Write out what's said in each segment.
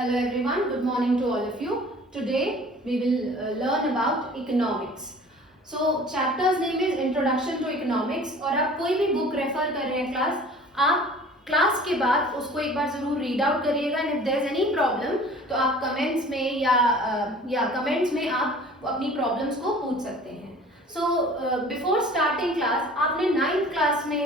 Hello everyone, good morning to all of you. Today we will learn about economics. So chapter's name is Introduction to Economics और आप कोई भी book refer कर रहे हैं class, आप क्लास के बाद उसको एक बार जरूर रीड आउट करिएगा and if there is any problem तो आप कमेंट्स में या कमेंट्स में आप अपनी प्रॉब्लम्स को पूछ सकते हैं. सो बिफोर स्टार्टिंग क्लास आपने 9th क्लास में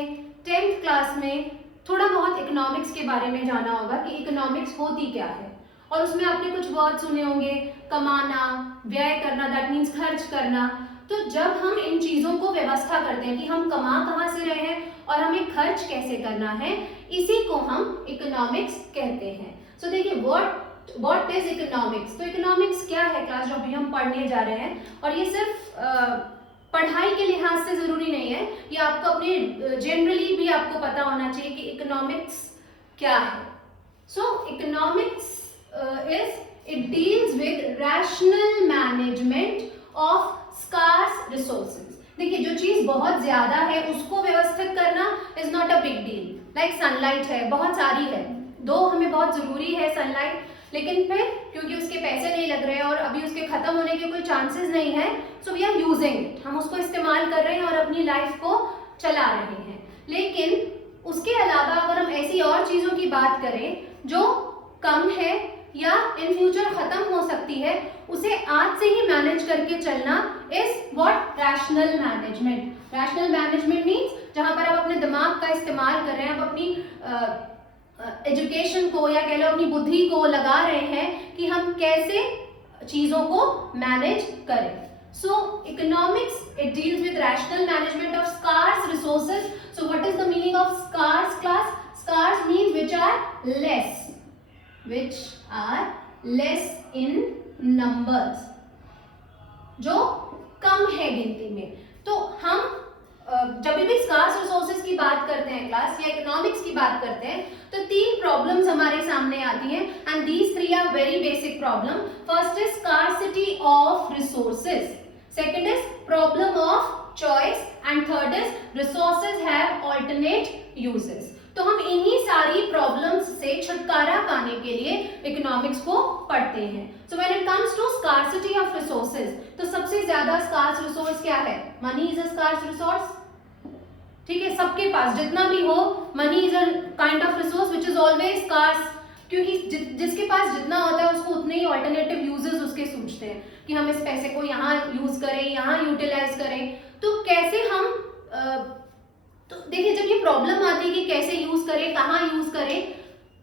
10th क्लास में थोड़ा बहुत इकोनॉमिक्स के बारे में जाना होगा कि इकोनॉमिक्स होती क्या है और उसमें आपने कुछ वर्ड सुने होंगे, कमाना, व्यय करना, दैट मीन्स खर्च करना. तो जब हम इन चीजों को व्यवस्था करते हैं कि हम कमा कहाँ से रहे हैं और हमें खर्च कैसे करना है, इसी को हम इकोनॉमिक्स कहते हैं. सो देखिए व्हाट इज इकोनॉमिक्स. तो इकोनॉमिक्स क्या है क्लास जो अभी हम पढ़ने जा रहे हैं, और ये सिर्फ पढ़ाई के लिहाज से जरूरी नहीं है, ये आपको अपने जनरली भी आपको पता होना चाहिए कि इकोनॉमिक्स क्या है. सो economics it deals with rational management of scarce resources. देखिए जो चीज बहुत ज्यादा है उसको व्यवस्थित करना is not a big deal. Like sunlight है, बहुत सारी है, दो हमें बहुत जरूरी है सनलाइट, लेकिन फिर क्योंकि उसके पैसे नहीं लग रहे हैं और अभी उसके खत्म होने के कोई चांसेस नहीं है, so we are using it, हम उसको इस्तेमाल कर रहे हैं और अपनी लाइफ को चला रहे हैं. लेकिन उसके अलावा अगर हम ऐसी और चीजों की बात करें जो कम है या इन फ्यूचर खत्म हो सकती है, उसे आज से ही मैनेज करके चलना is what rational management. Rational management means जहां पर आप अपने दिमाग का इस्तेमाल कर रहे हैं, आप अपनी एजुकेशन को या कह लो अपनी बुद्धि को लगा रहे हैं कि हम कैसे चीजों को मैनेज करें. So economics it deals with rational management of scarce resources. So what is the meaning of scarce class? Scarce means which are less in numbers, जो कम है गिनती में. तो हम जब भी स्कार्स रिसोर्सेज की बात करते हैं क्लास या इकोनॉमिक्स की बात करते हैं तो 3 प्रॉब्लम्स हमारे सामने आती हैं and these 3 are very basic problem. First is scarcity of resources, second is problem of choice and third is resources have alternate uses. तो हम इन्हीं सारी प्रॉब्लम्स से छुटकारा पाने के लिए इकोनॉमिक्स को पढ़ते हैं. So when it comes to scarcity of resources, तो सबसे ज्यादा स्कार्स रिसोर्स क्या है? Money is a scarce resource. ठीक है, सबके पास जितना भी हो, money is a kind of resource which is always scarce, क्योंकि जिसके पास जितना होता है उसको उतने ही ऑल्टरनेटिव यूजेस उसके सूझते हैं कि हम इस पैसे को यहाँ यूज करें, यहाँ यूटिलाइज करें. तो कैसे हम तो देखिए जब ये प्रॉब्लम आती है कि कैसे यूज करें, कहाँ यूज करें,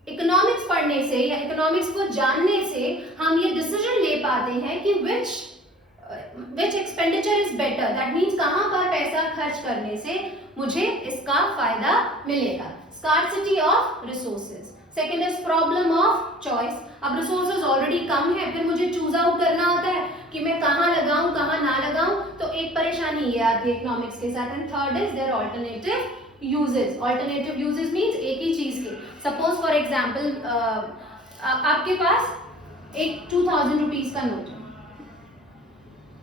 इकोनॉमिक्स पढ़ने से या इकोनॉमिक्स को जानने से हम ये डिसीजन ले पाते हैं कि which expenditure is better. That means कहाँ पर पैसा खर्च करने से मुझे इसका फायदा मिलेगा. Scarcity of resources. Second is problem of choice. अब रिसोर्सेज ऑलरेडी कम है, फिर मुझे चूज आउट करना होता है कि मैं कहाँ लगाऊं कहाँ ना लगाऊं, तो एक परेशानी ये आती है इकोनॉमिक्स के साथ. And third is there alternative uses. Alternative uses means एक ही चीज के, सपोज फॉर एग्जांपल आपके पास एक 2000 रुपीज का नोट है,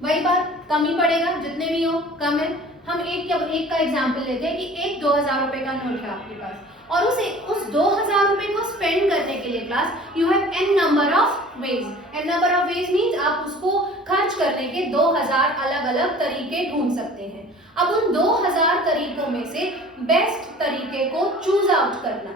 वही बात कम ही पड़ेगा, जितने भी हो कम है. हम एक का एग्जांपल लेते हैं कि एक 2000 रुपए का नोट है आपके पास और उस 2000 रुपए को स्पेंड करने के लिए class you have n number of ways. n number of ways means आप उसको खर्च करने के 2000 अलग अलग तरीके ढूंढ सकते हैं. अब उन 2000 तरीकों में से बेस्ट तरीके को चूज आउट करना,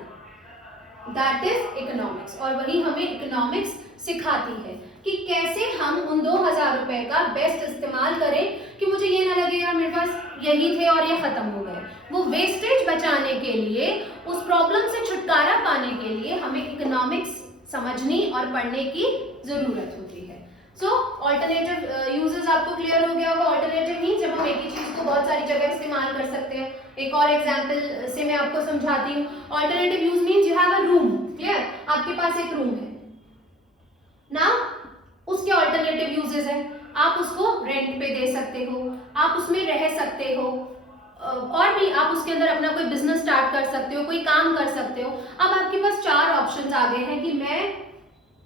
दैट इज इकोनॉमिक्स. और वही हमें इकोनॉमिक्स सिखाती है कि कैसे हम उन 2000 रुपए का बेस्ट इस्तेमाल करें कि मुझे ये ना लगे यार मेरे पास यही थे और ये खत्म हो गए. वो वेस्टेज बचाने के लिए, उस प्रॉब्लम से छुटकारा पाने के लिए हमें इकोनॉमिक्स समझनी और पढ़ने की जरूरत होती है. सो ऑल्टरनेटिव यूजेस आपको क्लियर हो गया होगा. ऑल्टरनेटिव मींस जब हम एक ही चीज को बहुत सारी जगह इस्तेमाल कर सकते हैं. एक और एग्जांपल से मैं आपको समझाती हूँ. Alternative use means you have a room. Clear, आपके पास एक रूम है ना, उसके ऑल्टरनेटिव यूजेस है. आप उसको रेंट पे दे सकते हो, आप उसमें रह सकते हो, और भी आप उसके अंदर अपना कोई बिजनेस स्टार्ट कर सकते हो, कोई काम कर सकते हो. अब आपके पास 4 ऑप्शंस आ गए हैं कि मैं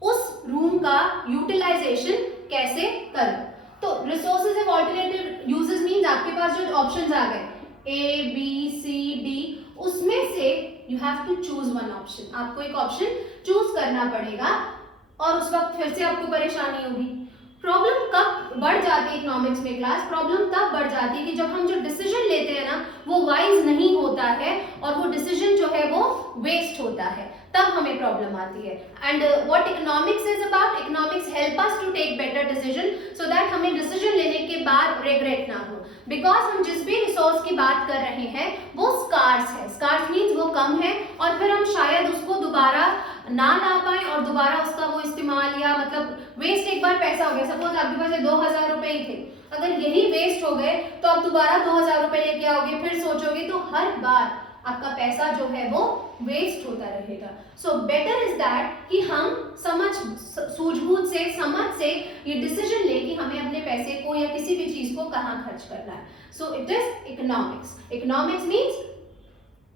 उस रूम का यूटिलाइजेशन कैसे करूं. तो resources of alternative uses means आपके पास जो ऑप्शंस आ गए A, B, C, D, उसमें से you have to choose one option. आपको एक ऑप्शन चूज करना पड़ेगा और उस वक्त फिर से आपको परेशानी होगी। प्रॉब्लम कब बढ़ जाती है इकोनॉमिक्स में क्लास? प्रॉब्लम तब बढ़ जाती है कि जब हम जो डिसीजन लेते हैं ना वो वाइज नहीं होता है और वो डिसीजन जो है वो वेस्ट होता है, तब हमें प्रॉब्लम आती है। And what economics is about, economics help us to take better decision so that हमें डिसीजन लेने के बाद रिग्रेट ना हो। बिकॉज हम जिस भी रिसोर्स की बात कर रहे हैं वो स्कार्स है, स्कार्स मीन्स वो कम है और फिर हम शायद उसको दोबारा ना ला पाए और दोबारा उसका वो इस्तेमाल या मतलब वेस्ट एक बार पैसा हो गया, सपोज आपके पास 2000 रुपए ही थे, अगर यही वेस्ट हो गए तो आप दोबारा 2000 रुपए लेके आओगे, फिर सोचोगे, तो हर बार आपका पैसा जो है वो वेस्ट होता रहेगा। सो बेटर इज दैट कि हम समझ सूझबूझ से समझ से ये डिसीजन ले कि हमें अपने पैसे को या किसी भी चीज को कहाँ खर्च करना है। So it is economics. Economics means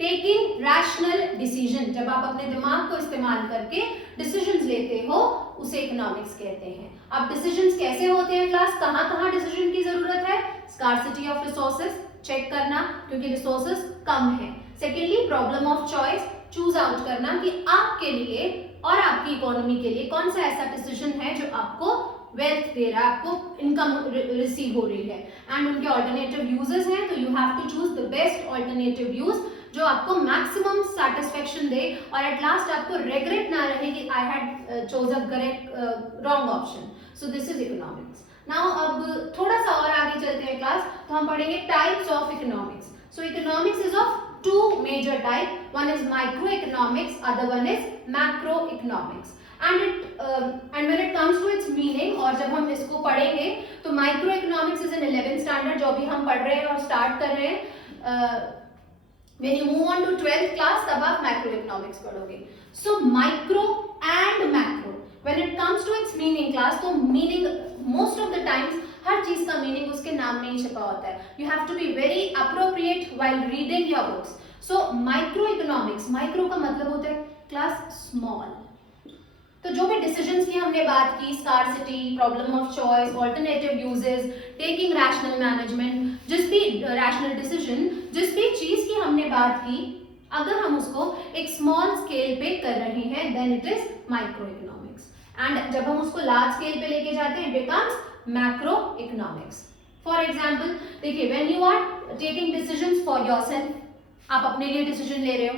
taking rational decision, जब आप अपने दिमाग को इस्तेमाल करके डिसीजंस लेते हो उसे इकोनॉमिक्स कहते हैं। अब डिसीजंस कैसे होते हैं क्लास, कहाँ कहाँ डिसीजन की जरूरत है? स्कार्सिटी ऑफ रिसोर्सेज चेक करना क्योंकि रिसोर्सेज कम है। Secondly problem of choice, choose out करना कि आपके लिए और आपकी इकोनॉमी के लिए कौन सा ऐसा डिसीजन है जो आपको वेल्थ दे रहा है, आपको इनकम रिसीव हो रही है, एंड उनके ऑल्टरनेटिव यूजेस हैं, तो you have to choose the best alternative use जो आपको मैक्सिमम सैटिस्फैक्शन दे और एट लास्ट आपको रिग्रेट ना रहे कि I had chosen correct wrong option. So this is economics. Now अब थोड़ा सा और आगे चलते हैं क्लास, तो हम पढ़ेंगे types of economics. So economics is of two major type, one is microeconomics, other one is macroeconomics, and when it comes to its meaning, और जब हम इसको पढ़ेंगे तो microeconomics is in 11th standard जो अभी हम पढ़ रहे हैं और स्टार्ट कर रहे हैं। when you move on to 12th class तब आप macroeconomics पढ़ोगे। so micro and macro when it comes to its meaning class, तो meaning most of the times हर चीज का मीनिंग उसके नाम में ही छिपा होता है। You have to be very appropriate while reading your books. So micro economics, micro का मतलब होता है क्लास स्मॉल। तो जो भी डिसीजंस की हमने बात की, scarcity, problem of choice, alternative uses, taking rational management, जिस भी रैशनल डिसीजन, जिस भी चीज की हमने बात की, अगर हम उसको एक स्मॉल स्केल पे कर रहे हैं then it is micro economics, and जब हम उसको लार्ज स्केल पे लेके जाते हैं becomes macro economics. For example देखिए, when you are taking decisions for yourself, आप अपने लिए डिसीजन ले रहे हो,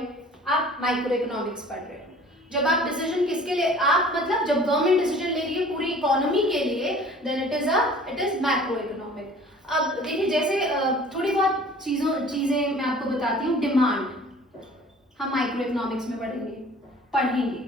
आप माइक्रो इकोनॉमिक्स पढ़ रहे हो। जब आप डिसीजन किसके लिए, आप मतलब जब गवर्नमेंट डिसीजन ले रही है पूरी इकोनॉमी के लिए, then it is macro economic. अब देखिए, जैसे थोड़ी बहुत चीजें मैं आपको बताती हूँ। डिमांड हम माइक्रो इकोनॉमिक्स में पढ़ेंगे।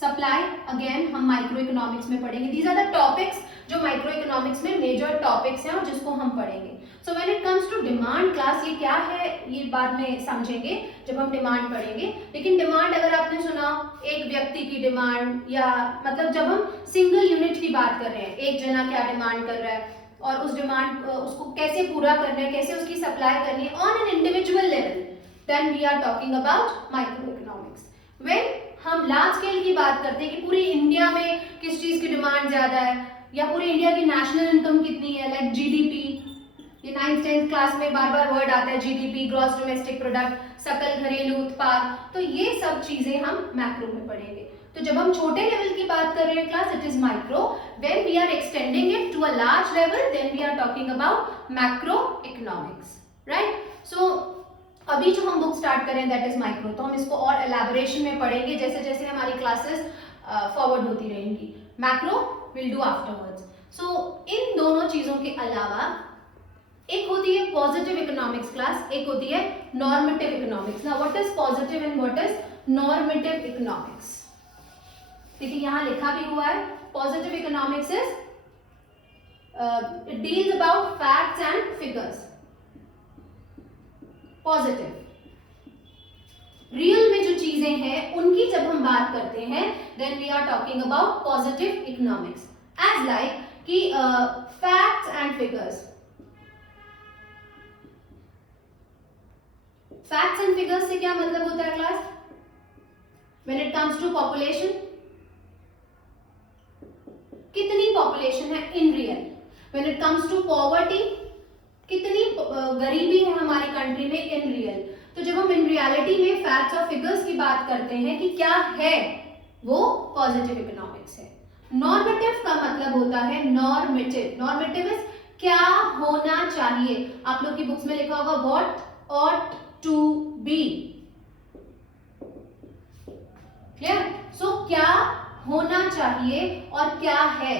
सप्लाई अगेन हम माइक्रो इकोनॉमिक्स में पढ़ेंगे। दीज आर द टॉपिक्स जो माइक्रो इकोनॉमिक्स में मेजर टॉपिक्स हैं और जिसको हम पढ़ेंगे। So when it comes to demand class, ये क्या है ये बाद में समझेंगे जब हम डिमांड पढ़ेंगे। लेकिन डिमांड अगर आपने सुना, एक व्यक्ति की डिमांड, या मतलब जब हम सिंगल यूनिट की बात कर रहे हैं, एक जना क्या डिमांड कर रहा है और उस डिमांड उसको कैसे पूरा करना है, कैसे उसकी सप्लाई करनी है on an individual level, then we are talking about micro economics. When हम लार्ज स्केल की बात करते हैं कि पूरी इंडिया में किस चीज की डिमांड ज्यादा है या पूरी इंडिया की नेशनल इनकम कितनी है, लाइक जीडीपी, ये 9th 10th क्लास में बार बार वर्ड आता है, जीडीपी, ग्रॉस डोमेस्टिक प्रोडक्ट, सकल घरेलू उत्पाद, तो ये सब चीजें हम मैक्रो में पढ़ेंगे। तो जब हम छोटे लेवल की बात कर रहे हैं class, it is micro. When we are extending it to a large level, then we are talking about macro economics, right. So अभी जो हम बुक स्टार्ट करें दैट इज माइक्रो, तो हम इसको और एलैबोरेशन में पढ़ेंगे जैसे जैसे हमारी क्लासेस फॉरवर्ड होती रहेंगी। Macro will do afterwards. So इन दोनों चीजों के अलावा एक होती है पॉजिटिव इकोनॉमिक्स क्लास, एक होती है normative economics. Now what is positive and what is normative economics? देखिए यहाँ लिखा भी हुआ है, positive economics is it deals about facts and figures. Positive, real में जो चीजें हैं उनकी जब हम बात करते हैं then we are talking about positive economics. As like कि facts and figures, facts and figures से क्या मतलब होता है class? When it comes to population, कितनी पॉपुलेशन है in real. When it comes to poverty, कितनी गरीबी है हमारी कंट्री में इन रियल। तो जब हम इन रियलिटी में फैक्ट्स और फिगर्स की बात करते हैं कि क्या है, वो पॉजिटिव इकोनॉमिक्स है। नॉर्मेटिव का मतलब होता है नॉर्मेटिव। नॉर्मेटिव इज क्या होना चाहिए। आप लोग की बुक्स में लिखा होगा what ought to be. Clear? So क्या होना चाहिए और क्या है,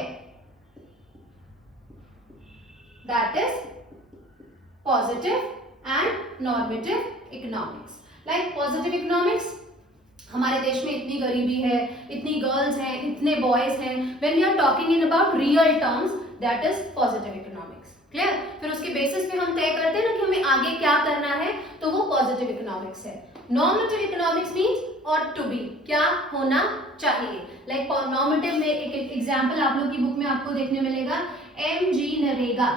that is positive and normative economics. Like positive economics, हमारे देश में इतनी गरीबी है, इतनी गर्ल्स हैं, इतने बॉयज हैं, when we are talking in about real terms, that is positive economics. Clear? फिर उसके बेसिस पे हम तय करते हैं ना कि हमें आगे क्या करना है, तो वो पॉजिटिव इकोनॉमिक्स है। Normative economics means ought to be, क्या होना चाहिए। लाइक नॉर्मेटिव में एक एग्जाम्पल आप लोग की बुक में आपको देखने मिलेगा, MG NREGA,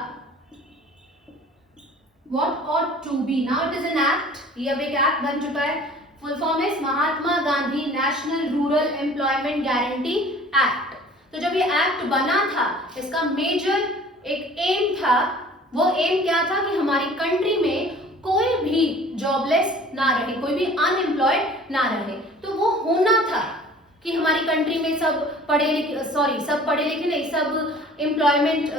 what ought to be, now it is an act, ये अब एक एक्ट बन चुका है। Full form is Mahatma Gandhi national rural employment guarantee act. तो जब ये एक्ट बना था, इसका मेजर एक एम था, वो एम क्या था कि हमारी कंट्री में कोई भी जॉबलेस ना रहे, कोई भी अनएम्प्लॉयड ना रहे। तो वो होना था कि हमारी कंट्री में सब पढ़े लिखे, सब पढ़े लिखे नहीं, सब एम्प्लॉयमेंट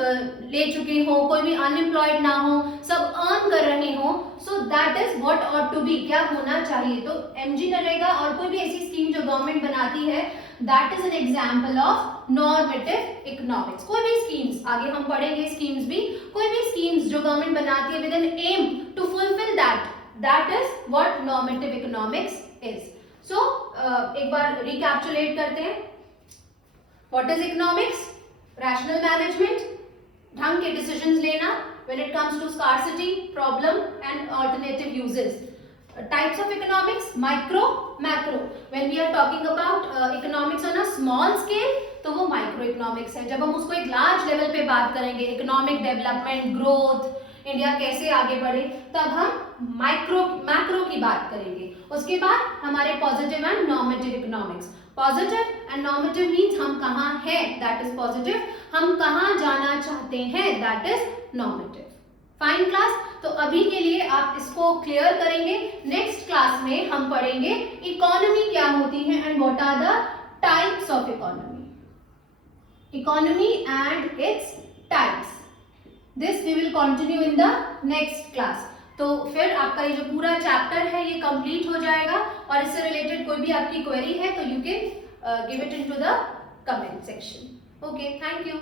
ले चुके हो, कोई भी अनएम्प्लॉयड ना हो, सब अर्न कर रहे हो। So that is what ought to be, क्या होना चाहिए। तो MG नरेगा और कोई भी ऐसी स्कीम जो गवर्नमेंट बनाती है, that is an example of normative economics. कोई भी स्कीम्स, आगे हम पढ़ेंगे स्कीम्स भी, कोई भी स्कीम्स जो गवर्नमेंट बनाती है with an aim to fulfil that is what normative economics is. So एक बार रिकैप्चुलेट करते हैं। What is economics? Rational management, ढंग के डिसीजंस लेना when it comes to scarcity, problem and alternative uses. Types of economics, micro, macro. When we are talking about economics on a small scale, तो वो micro economics है। जब हम उसको एक लार्ज लेवल पे बात करेंगे, इकोनॉमिक डेवलपमेंट, ग्रोथ, इंडिया कैसे आगे बढ़े, तब हम मैक्रो की बात करेंगे। उसके बाद हमारे positive and normative economics. Positive and normative means हम कहाँ हैं, दैट इज पॉजिटिव, हम कहाँ जाना चाहते हैं, that is normative. Fine class, तो अभी के लिए आप इसको क्लियर करेंगे। नेक्स्ट क्लास में हम पढ़ेंगे इकोनॉमी क्या होती है and what are the types of economy and its types. This we will continue in the next class. तो फिर आपका ये जो पूरा चैप्टर है ये कंप्लीट हो जाएगा, और इससे रिलेटेड कोई भी आपकी क्वेरी है तो you can give it into the comment section. Okay, thank you.